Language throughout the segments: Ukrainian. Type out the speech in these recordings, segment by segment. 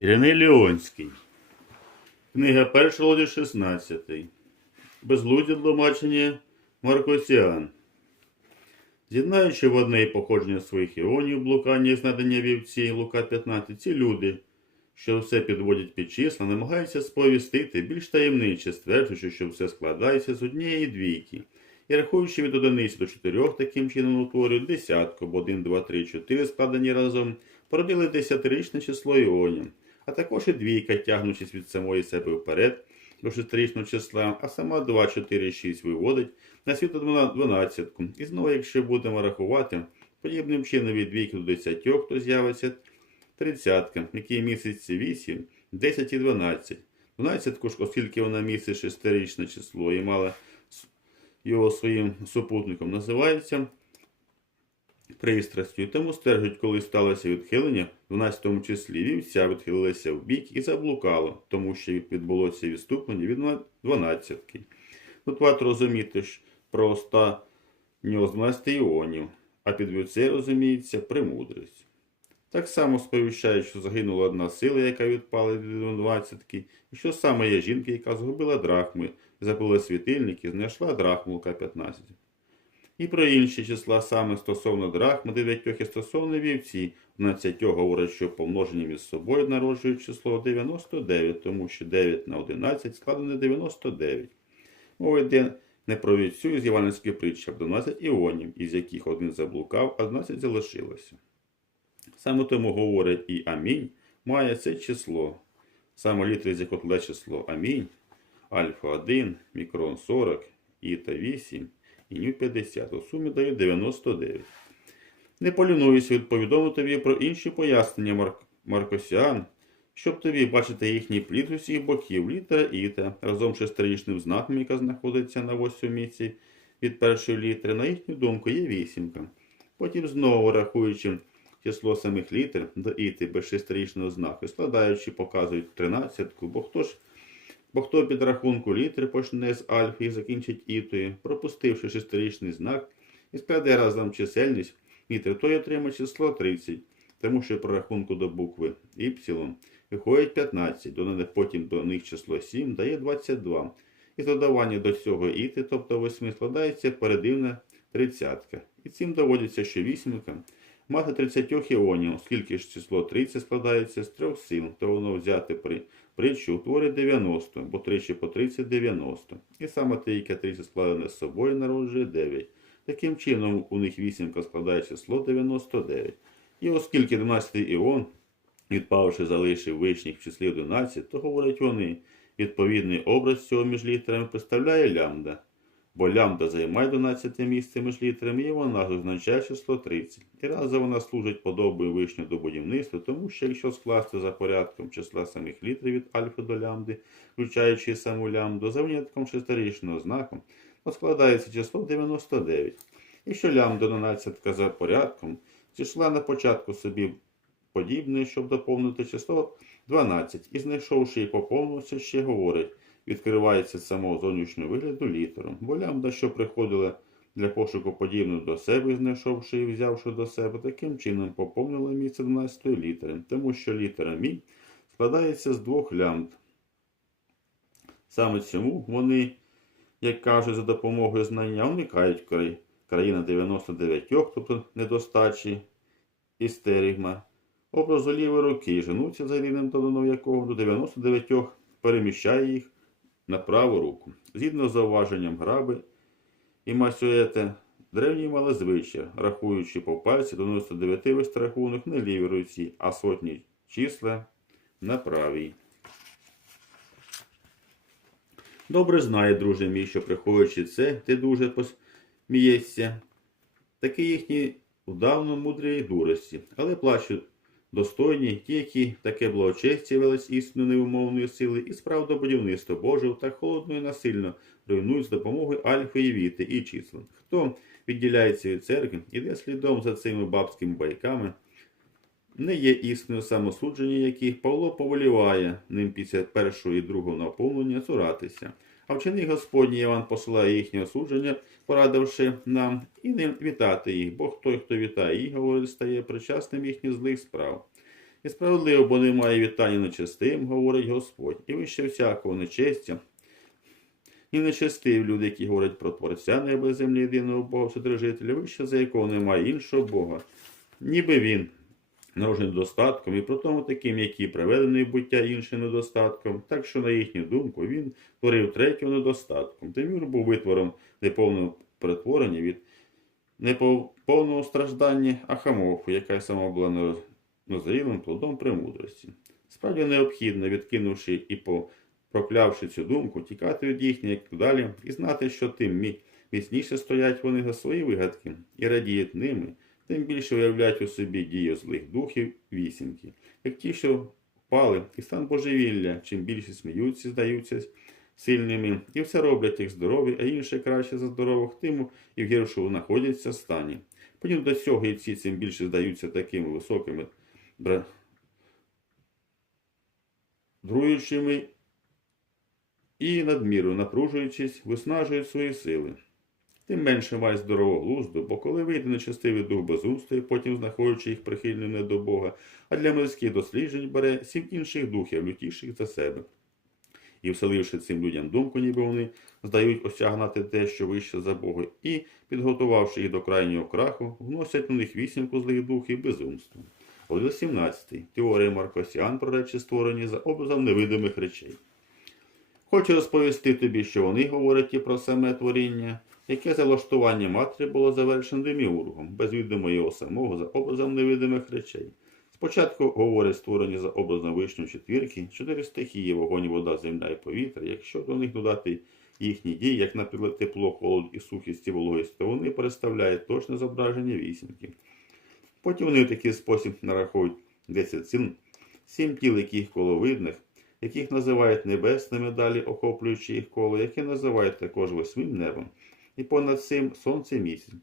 Іриней Леонський. Книга перша роді 16. Безлуді тлумачення Маркосіан. З'єднаючи в одне і походження своїх іонів, блукання і знадання вівці Лука 15, ці люди, що все підводять під числа, намагаються сповістити більш таємниче, стверджуючи, що все складається з однієї двійки. І рахуючи від одиниці до чотирьох, таким чином утворюють десятку, бо 1, 2, 3, 4 складені разом, породили десятирічне число іонів, а також і двійка, тягнучись від самої себе вперед до шестирічного числа, а сама 2, 4, 6 виводить на світ дванадцятку. І знову, якщо будемо рахувати, подібним чином від двійки до десятьох, то з'явиться тридцятка, який місяць 8, 10 і 12. Дванадцятку ж, оскільки вона містить шестирічне число і мала його своїм супутником, називається пристрастю. Тому стверджують, коли сталося відхилення, в 12 числі вівця відхилилася в бік і заблукала, тому що відбулося відступлення від 12. Тут варто розуміти ж про останнього з 12 іонів, а під вівцею розуміється премудрість. Так само сповіщають, що загинула одна сила, яка відпала від 12, і що саме є жінка, яка згубила драхми, забула світильник і знайшла драхму Лука 15. І про інші числа саме стосовно драхми, дев'ятьох і стосовно вівці, 12 говорять, що помножені між собою народжують число 99, тому що 9 на 11 складено 99. Мова йде не про вівцю з Іванівської притчі, а 12 іонів, із яких один заблукав, а 12 залишилося. Саме тому говорять і амінь має це число. Саме літери з якого число амінь, альфа 1, мікрон 40, іта 8 і 50. У сумі дають 99. Не полінуюся відповідомити тобі про інші пояснення Марк... Маркосіан, щоб тобі бачити їхній плід усіх боків, літера іта, разом з шестирічним знаком, яка знаходиться на восьмиці від першої літери, на їхню думку, є вісімка. Потім знову рахуючи число самих літер до іти без шестирічного знаку, складаючи, показують тринадцятку, бо хто ж Бо хто під рахунку літери почне з альфи і закінчить ітою, пропустивши шестирічний знак, і складе разом чисельність літер, той отримає число 30, тому що при рахунку до букви Y виходить 15, додане потім до них число 7 дає 22. І додавання до цього іти, тобто 8, складається передивна тридцятка. І цим доводиться, що вісімка мати 30 іонів, оскільки ж число 30 складається з трьох сил, то воно взяти при притчу утворить 90, бо тричі по 30 – 90. І саме те, яке 30 складене з собою, народжує 9. Таким чином, у них вісімка складає число 99. І оскільки 12 іон, відпавши залишив вишніх в числі 11, то говорять вони, відповідний образ цього між літерами представляє лямбда. Бо лямбда займає 12 місце між літерами, і вона означає число 30. І разом вона служить подобою вишню до будівництва, тому що якщо скласти за порядком числа самих літрів від альфа до лямбди, включаючи саму лямбду, за винятком шестирічного знаку, то складається число 99. Якщо лямбда 12 за порядком, числа на початку собі подібне, щоб доповнити число 12, і знайшовши і поповнився, ще говорить, відкривається з самого зовнішнього вигляду літером, бо лямбда, що приходила для пошуку подібну до себе, знайшовши і взявши до себе, таким чином поповнила місце 12 літери, тому що літера мі складається з двох лямбд. Саме цьому вони, як кажуть, за допомогою знання уникають край- країна 99, тобто недостачі і стерігма, образу лівої руки женуться за рівнем доданого якого до 99 переміщає їх на праву руку. Згідно з зауваженням граби і Масюете, древні мали звичай, рахуючи по пальці до 99 вести рахунок на лівій руці, а сотні числа на правій. Добре знає, друже мій, що приховуючи це, ти дуже посмієшся. Такі їхні удавно мудрі дурості, але плачуть достойні, ті, які таке благочестя велись істинно невимовної сили, і справду будівництво Божого так холодно і насильно руйнують з допомогою альфи і віти і числа. Хто відділяється від церкви, іде слідом за цими бабськими байками, не є істиною самосудження, яких Павло повеліває ним після першого і другого наповнення цуратися. А вчений Господній Іван посилає їхнє осудження, порадивши нам і не вітати їх, бо той, хто вітає їх, говорить, стає причасним їхніх злих справ. І справедливо, бо немає вітання нечестивим, говорить Господь, і вище всякого нечестя. І нечестиві люди, які говорять про Творця неба землі єдиного Бога, Вседержителя, вище за якого немає іншого Бога, ніби він народжений достатком, і про тому таким, які приведений в буття іншим недостатком, так що, на їхню думку, він творив третього недостатком. Демюр був витвором неповного перетворення від неповного страждання Ахамофу, яка сама була незрілим плодом премудрості. Справді необхідно, відкинувши і проклявши цю думку, тікати від їхньої як далі і знати, що тим міцніше стоять вони за свої вигадки і радіють ними, тим більше уявляють у собі дію злих духів вісімки, як ті, що впали, і стан божевілля, чим більше сміються, здаються сильними, і все роблять їх здорові, а інше краще за здорових, тим і в гіршому знаходяться стані. Потім до цього і ці цим більше здаються такими високими, друючими і надміру напружуючись, виснажують свої сили. Тим менше має здорового глузду, бо коли вийде нечестивий дух безумства, і потім знаходячи їх прихильним не до Бога, а для морських досліджень бере сім інших духів, лютіших за себе. І вселивши цим людям думку, ніби вони здають осягнати те, що вище за Бога, і, підготувавши їх до крайнього краху, вносять на них вісімку злих духів безумства. Розділ 17. Теорія Маркосіан про речі створені за образом невидимих речей. Хочу розповісти тобі, що вони говорять і про саме творіння, яке за влаштування матері було завершено деміургом, без відомо його самого за образом невидимих речей. Спочатку говорять створені за образом вишньої четвірки, чотири стихії, вогонь, вода, земля і повітря. Якщо до них додати їхні дії, як, наприклад, тепло, холод і сухість і вологість, то вони представляють точне зображення вісімки. Потім вони в такий спосіб нарахують 10 цін, сім тіл, яких коловидних, яких називають небесними, далі охоплюючи їх коло, які називають також восьмим небом, і понад цим сонце місяць.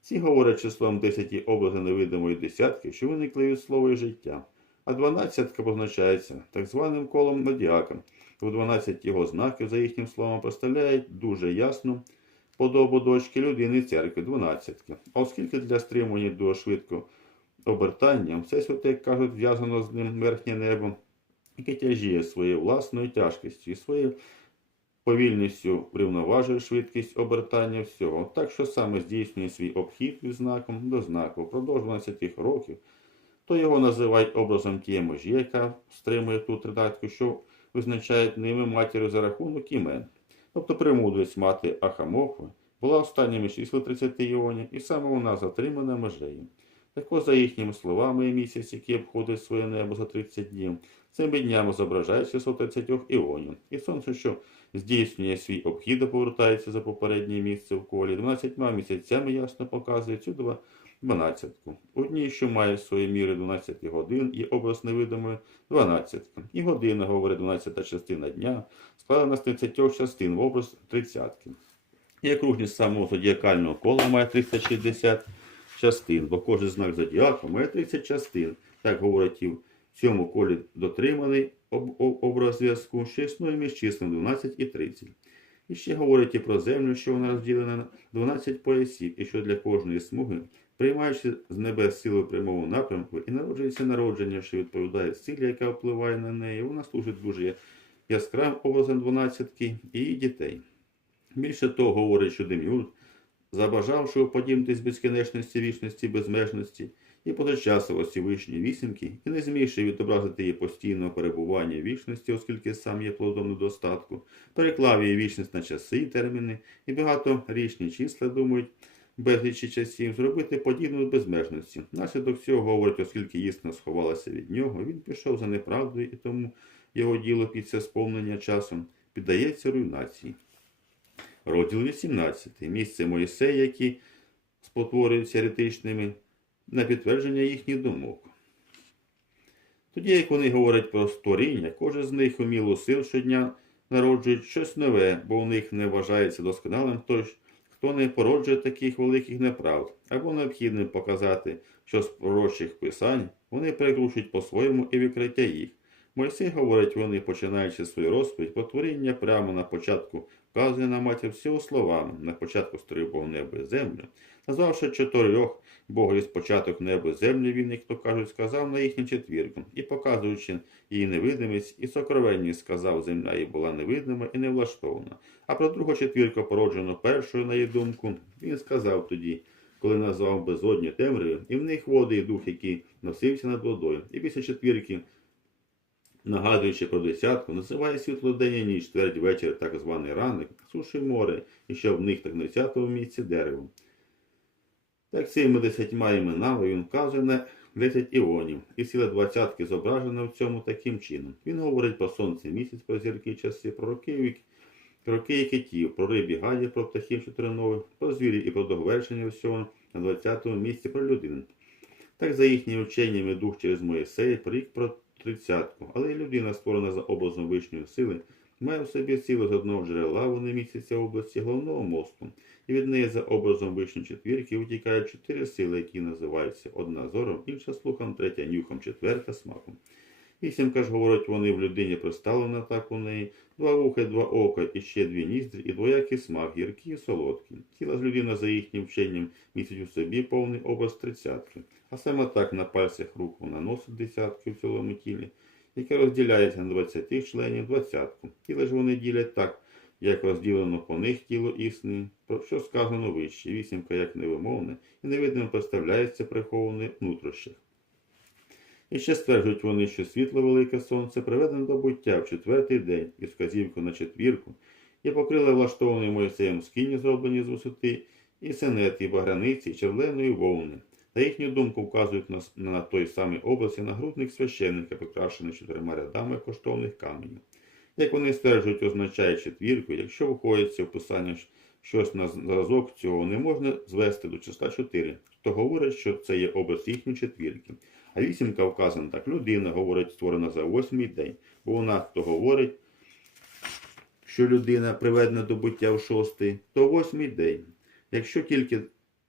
Ці говорять числом 10 образи невидимої десятки, що виникли від слова і життя, а дванадцятка позначається так званим колом Надіака. У 12 його знаків, за їхнім словом, представляють дуже ясну подобу дочки людини церкви, дванадцятки. Оскільки для стримування до швидко обертання, все святе, як кажуть, зв'язано з ним верхнє небо, яке тяжіє своєю власною тяжкістю і своєю повільністю врівноважує швидкість обертання всього, так що саме здійснює свій обхід від знаком до знаку впродовж 12 років, то його називають образом тієї межі, яка стримує ту тридатку, що визначають ними матір'ю за рахунок імен. Тобто премудрість мати Ахамохви була останніми числи 30 іонів, і саме вона затримана межею. Також, за їхніми словами, місяць, який обходить своє небо за 30 днів, цими днями зображає 630 іонів, і сонце, що здійснює свій обхід і повертається за попереднє місце в колі, 12 місяцями ясно показує цю два- дванадцятку. У дні, що має свої міри 12 годин, і образ невидимої 12. І година, говорить 12 частина дня, складена з 30 частин в образ 30. І окружність самого зодіакального кола має 360 частин, бо кожен знак зодіака має 30 частин. Так говорить і в цьому колі дотриманий образ зв'язку, що існує між числами 12 і 30. І ще говорить і про землю, що вона розділена на 12 поясів, і що для кожної смуги, приймаючи з небес силу прямого напрямку, і народжується народження, що відповідає силі, яка впливає на неї, вона служить дуже яскравим образом 12 і її дітей. Більше того, говорить, що Деміург, забажавши уподібнитись безкінечності вічності, безмежності і позачасовості вишньої вісімки, і не змігши відобразити її постійного перебування вічності, оскільки сам є плодом недостатку, переклав її вічність на часи і терміни, і багаторічні числа думають, безлічі часів, зробити подібну безмежності. Наслідок цього говорить, оскільки істина сховалася від нього, він пішов за неправдою, і тому його діло після сповнення часом піддається руйнації. Розділ 18. Місце Моїсея, які спотворюються еретичними на підтвердження їхніх думок. Тоді, як вони говорять про створіння, кожен з них у мілу сил щодня народжують щось нове, бо у них не вважається досконалим той, хто не породжує таких великих неправд, або необхідним показати, що з пророчих писань вони перекручують по-своєму і викриття їх. Мойсей говорить вони, починаючи свою розповідь, потворіння прямо на початку вказує на матір всього словами, на початку створив Бог небо землю, назвавши чотирьох Богові спочаток небо і землю, він, як то кажуть, сказав на їхню четвірку, і показуючи її невидимість, і сокровенність сказав, земля їй була невидима і невлаштована. А про другу четвірку, породжену першою, на її думку, він сказав тоді, коли назвав безодні темряві, і в них води і дух, який носився над водою. І після четвірки, нагадуючи про десятку, називає світло день і ніч, твердь вечір, так званий ранок, суші море, і що в них так на десятому місці дерево. Так цими десятьма іменами він вказує на десять іонів, і сила двадцятки зображена в цьому таким чином. Він говорить про сонце місяць, про зірки часи, про роки, роки і китів, про рибі гаді, про птахів чотиринових, про звірів і про довершення всього на 20-му місці про людину. Так за їхніми вченнями дух через Моїсея прорік про тридцятку, але і людина, створена за образом вишньої сили, має в собі силу з одного джерела, вони містяться в області головного мозку, і від неї за образом вишньої четвірки витікають чотири сили, які називаються одна зором, інша слухом, третя нюхом, четверта смаком. Вісімка ж, говорять вони, в людині представлена так у неї, два вуха, два ока, і ще дві ніздрі, і двоякий смак, гіркий і солодкий. Тіла ж людина за їхнім вченням містить у собі повний образ тридцятки, а саме так на пальцях рук вона носить десятки в цілому тілі, яке розділяється на 20 членів двадцятку. Тіла ж вони ділять так, як розділено по них тіло існе, про що сказано вище. Вісімка як невимовне і невидимо представляється приховане в нутрощах. І ще стверджують вони, що світло велике сонце приведено до буття в четвертий день із вказівку на четвірку, і покрили влаштованою Моїсеєм скині, зроблені з висоти, і сенет, і баграниці, і червленої вовни. На їхню думку вказують на, на той самий образ і нагрудник священника, прикрашений чотирма рядами коштовних каменів. Як вони стверджують, означає четвірку, якщо входиться в писання щось на зразок цього, не можна звести до числа 4, то говорять, що це є образ їхньої четвірки. А вісімка вказана так. Людина говорить, створена за восьмий день, бо вона хто говорить, що людина приведена до буття в шостий, то восьмий день. Якщо тільки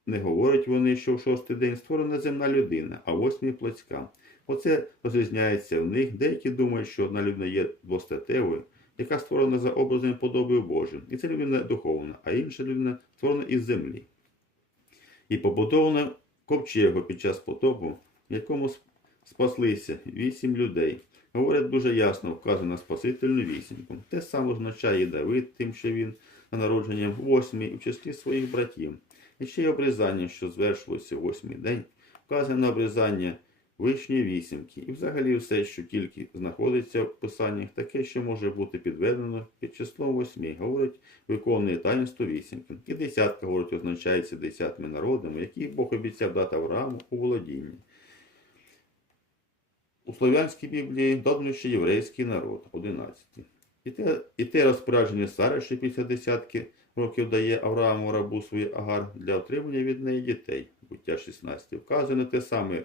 не говорять вони, що в шостий день створена земна людина, а восьмий плотська. Оце розрізняється в них. Деякі думають, що одна людина є двостатевою, яка створена за образом і подобою Божим. І це людина духовна, а інша людина створена із землі. І побудована ковчегу під час потопу, в якому спаслися вісім людей. Говорять дуже ясно, вказано Спасительну вісімку. Те саме означає Давид, тим, що він на народженням восьмий у числі своїх братів. І ще й обрізання, що звершилося восьмий день, вказує на обрізання вишньої вісімки. І взагалі все, що тільки знаходиться в писаннях, таке, що може бути підведено під числом восьми, говорить, виконує таїнство вісімки. І десятка, говорить, означається десятими народами, які Бог обіцяв дати Аврааму у володінні. У Слов'янській Біблії додано ще єврейський народ, 11. І те, і те розпорядження Сари, що після десятки років дає Аврааму рабу свій агар для отримання від неї дітей. Буття 16 вказує на те саме,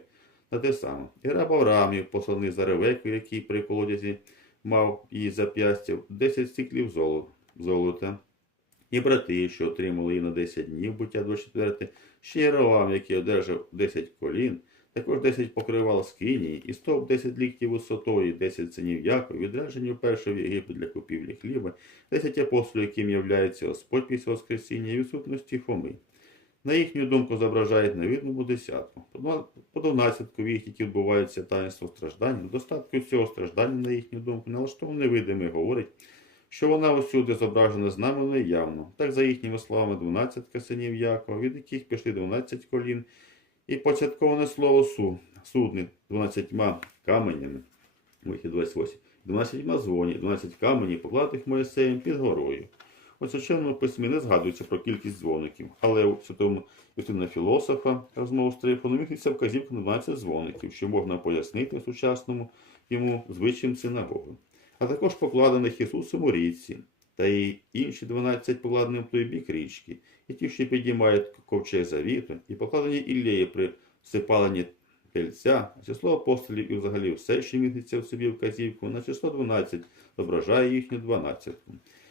на те саме. І раб Авраамів, посланий за Ревеку, який при колодязі мав її зап'ястя, 10 стіклів золота. І брати, що отримали її на 10 днів, буття 24, ще й Ровам, який одержав 10 колін, також 10 покривал скинії, і стовп 10 ліктів висотою, 10 синів Яков, відряджені вперше в Єгипет для купівлі хліба, 10 апостолів, яким являється Господь після Воскресіння і відсутності Фоми. На їхню думку зображають невидному десятку. По два- дванадцятку в їх, які відбуваються таїнство страждання, достатку цього страждання, на їхню думку, налаштовано невидимий говорить, що вона усюди зображена знамено і явно. Так, за їхніми словами, дванадцятка синів Якова, від яких пішли 12 колін, і початковане слово су, судний 12 каменями, вихід 28, 12 дзвоні, 12 каменів, покладених Моїсеєм під горою. У священному письмі не згадується про кількість дзвоників, але у святому Юстина філософа розмову з Трифоном міститься вказівка на 12 дзвоників, що можна пояснити сучасному йому звичаєм синагоги. А також покладених Ісусом у річці, та й інші 12 покладені в той бік річки, і ті, що підіймають ковчег завіту, і покладені Іллеї при всипаленні тельця, число апостолів і взагалі все, що міститься в собі вказівку, на число 12 зображає їхню 12.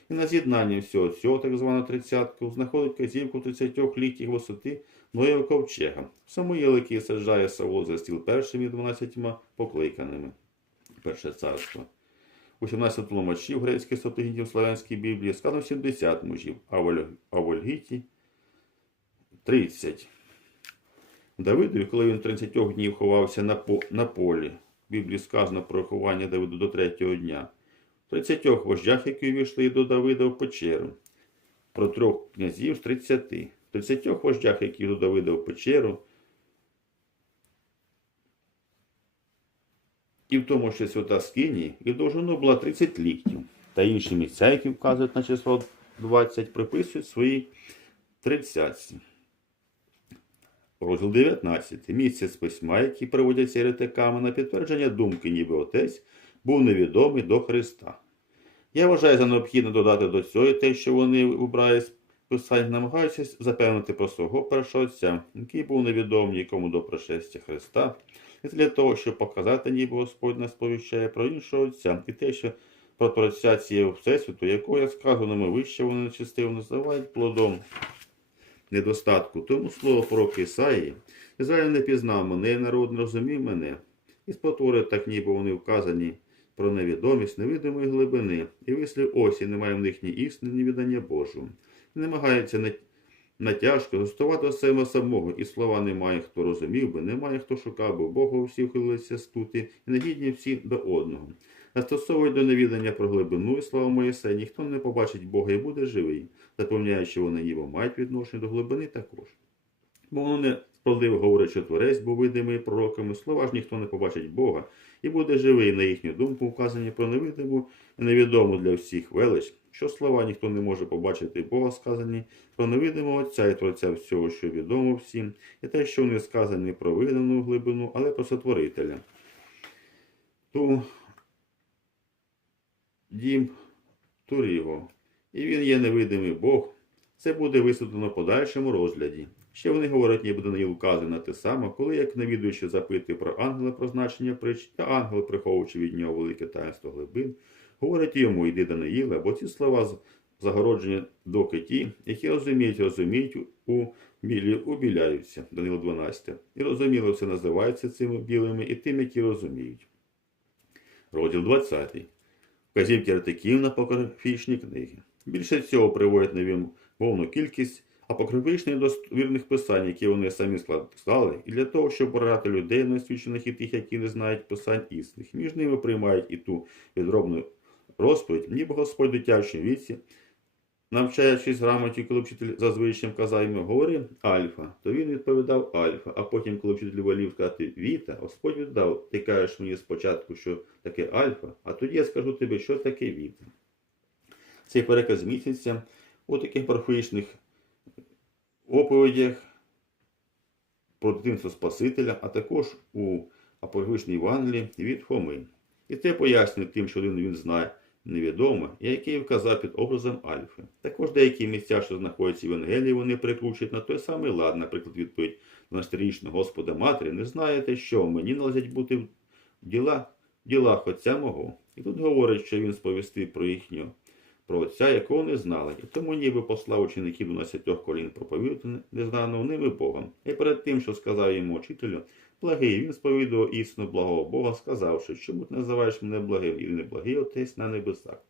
І на з'єднанні всього цього, так званого тридцятку, знаходить казівку 30 літніх висоти Ноєва ковчега. Самуїл, який саджає Савол за стіл першими 12 покликаними. перше царство. У 17 тлумачів грецьких септагінтів Славянській Біблії сказано 70 мужів, а в Оль- Ольгіті 30. Давидові, коли він 30 днів ховався на, на полі, в Біблії сказано про ховання Давиду до третього дня. 30 вождях, які увійшли до Давида в печеру, про трьох князів з 30. 30 вождях, які до Давида в печеру, і в тому, що свята Скині, і довжину була 30 ліктів, та інші місця, які вказують на число 20, приписують свої 30. Розділ 19. Місце з письма, які приводяться еретиками на підтвердження думки, ніби отець був невідомий до Христа. Я вважаю за необхідне додати до цього те, що вони вибрали з намагаються запевнити про свого першого отця, який був невідомий нікому до пришестя Христа, і для того, щоб показати, ніби Господь нас сповіщає про іншого отця, і те, що про Творця цієї Всесвіту, якого, як сказано вище, вони нечистиво називають плодом недостатку. Тому слово пророка Ісаїї, Ізраїль не пізнав мене, народ не розумів мене, і спотвори так ніби вони вказані про невідомість невидимої глибини, і вислів осі немає в них ні істини, ні віддання Божого. І намагається на- натяжко застувати до себе самого, і слова немає, хто розумів би, немає, хто шукав би. Бога, всі вхилилися стути, і негідні всі до одного. Застосовують до невідання про глибину і слава Моїсея, ніхто не побачить Бога і буде живий, запевняє, що вони ніби мають відношення до глибини також. Бо вони справедливо говорять, що творець був видимий пророками, слова ж ніхто не побачить Бога, і буде живий, на їхню думку, вказані про невидиму і невідому для всіх велич, що слова ніхто не може побачити Бога, сказані про невидимого Отця і Творця всього, що відомо всім, і те, що вони сказані про видану глибину, але про сотворителя. Ту дім Туріго. І він є невидимий Бог. Це буде висвітлено в подальшому розгляді. Ще вони говорять, ніби Даниїл вказує на те саме, коли як навідуючи запитує про ангела про значення притч, а ангел, приховуючи від нього велике таїнство глибин, говорить йому, йди Даниїле, бо ці слова з- загороджені доки ті, які розуміють, розуміють, у білі убіляються. Данило 12. І розуміло все називається цими білими і тим, які розуміють. Розділ 20. Вказівки артиків на апокрифічні книги. Більше цього приводять невимовну кількість апокрифічних достовірних писань, які вони самі складали, і для того, щоб порадити людей неосвічених і тих, які не знають писань істинних. Між ними приймають і ту відробну розповідь, ніби Господь дитячому віці, навчаючись грамоті, коли вчитель зазвичай казав йому, говори альфа, то він відповідав альфа, а потім, коли вчитель волів сказати віта, Господь віддав, ти кажеш мені спочатку, що таке альфа, а тоді я скажу тобі, що таке віта. Цей переказ міститься у таких парфоїчних оповідях про дитинство Спасителя, а також у апокрифічній Євангелії від Хоми. І це пояснює тим, що він, знає невідоме, і який вказав під образом Альфи. Також деякі місця, що знаходяться в Євангелії, вони прикручують на той самий лад, наприклад, відповідь 12-річного Господа Матері, не знаєте, що мені належить бути в діла, ділах Отця мого. І тут говорить, що він сповістив про їхнього про отця, якого не знали, і тому ніби послав учеників 12 колін проповідати незнаного ними Богом. І перед тим, що сказав йому учителю, благий, він сповідував істину благого Бога, сказавши, чому ти називаєш мене благим і не благий отець на небесах.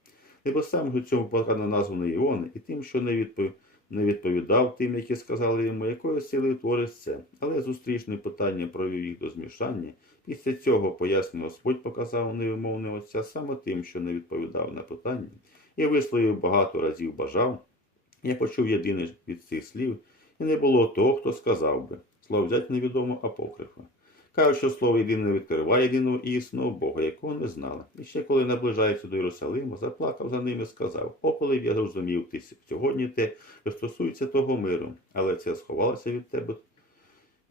Небеса у цьому покана названий Іон, і тим, що не відповів. Не відповідав тим, які сказали йому, якої сили твориш це. Але зустрічне питання провів їх до змішання. Після цього пояснив Господь показав невимовне отця саме тим, що не відповідав на питання. Я висловив багато разів бажав. Я почув єдине від цих слів, і не було того, хто сказав би. Слово взять невідомо апокрифа. Кажуть, що слово єдине відкриває єдиного і існого Бога, якого не знали. І ще коли наближається до Єрусалима, заплакав за ними і сказав: О, коли б я зрозумів ти сьогодні те, що стосується того миру, але це сховалося від тебе,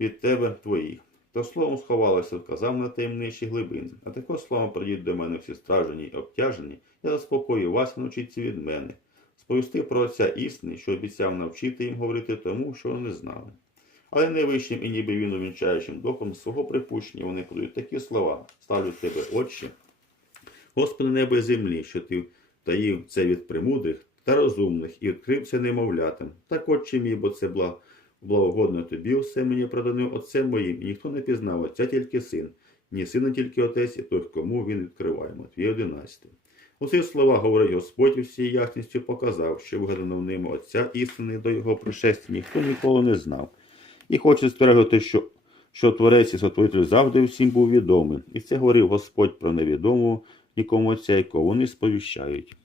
від тебе твоїх. То словом сховалося, вказав на таємничі глибини, а також словом прийдіть до мене всі стражені і обтяжені, я заспокою вас і навчіться від мене. Сповістив про отця істини, що обіцяв навчити їм говорити тому, що вони знали. Але найвищим і ніби він увінчаючим духом свого припущення вони подають такі слова: ставлю тебе, Отче, Господи небо і землі, що ти таїв це від премудрих та розумних і відкрив це немовлятам. Так, Отче мій, бо це благо благогодно тобі все мені продано отцем моїм, і ніхто не пізнав отця, тільки син, ні сина тільки отець, і той, кому він відкриває. Матвій 11. У цих словах говорить Господь і всією ясністю показав, що вигадано в ним Отця істини до його пришестя ніхто ніколи не знав. І хоче стверджувати, що, що Творець і Сотворитель завжди всім був відомий. І це говорив Господь про невідомого нікому Отця, якого вони сповіщають.